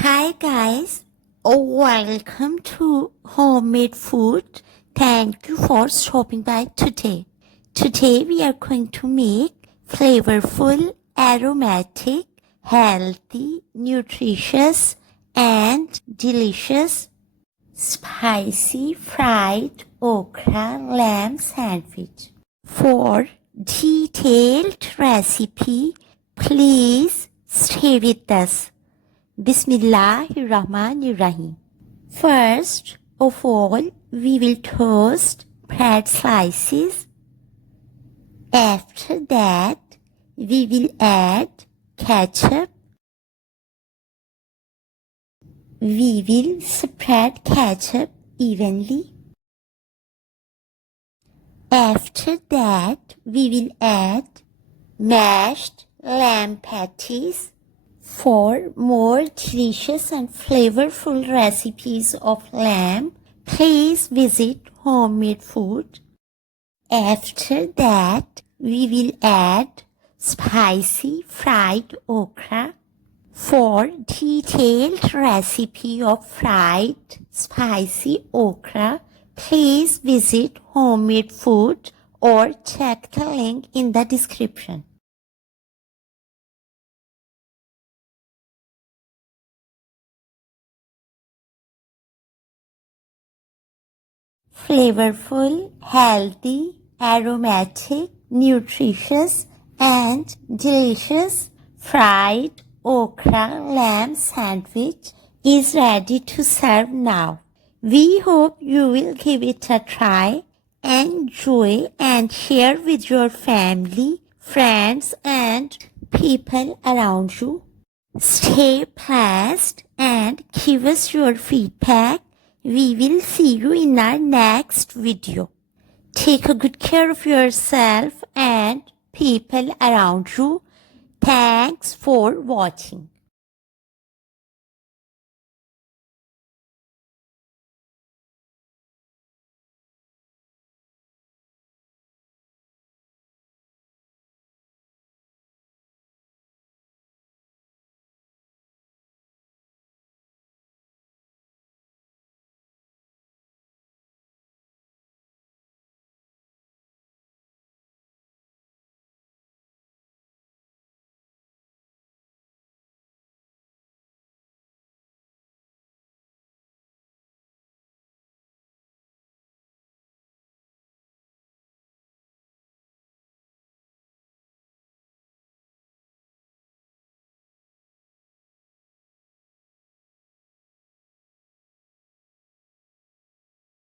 Hi guys, welcome to Homemade Food. Thank you for stopping by today. Today we are going to make flavorful, aromatic, healthy, nutritious and delicious spicy fried okra lamb sandwich. For detailed recipe, please stay with us. Bismillahirrahmanirrahim. First of all, we will toast bread slices. After that, we will add ketchup. We will spread ketchup evenly. After that, we will add mashed lamb patties. For more delicious and flavorful recipes of lamb, please visit Homemade Food. After that, we will add spicy fried okra. For detailed recipe of fried spicy okra, please visit Homemade Food or check the link in the description. Flavorful, healthy, aromatic, nutritious and delicious fried okra lamb sandwich is ready to serve now. We hope you will give it a try, enjoy and share with your family, friends and people around you. Stay blessed and give us your feedback. We will see you in our next video. Take a good care of yourself and people around you. Thanks for watching.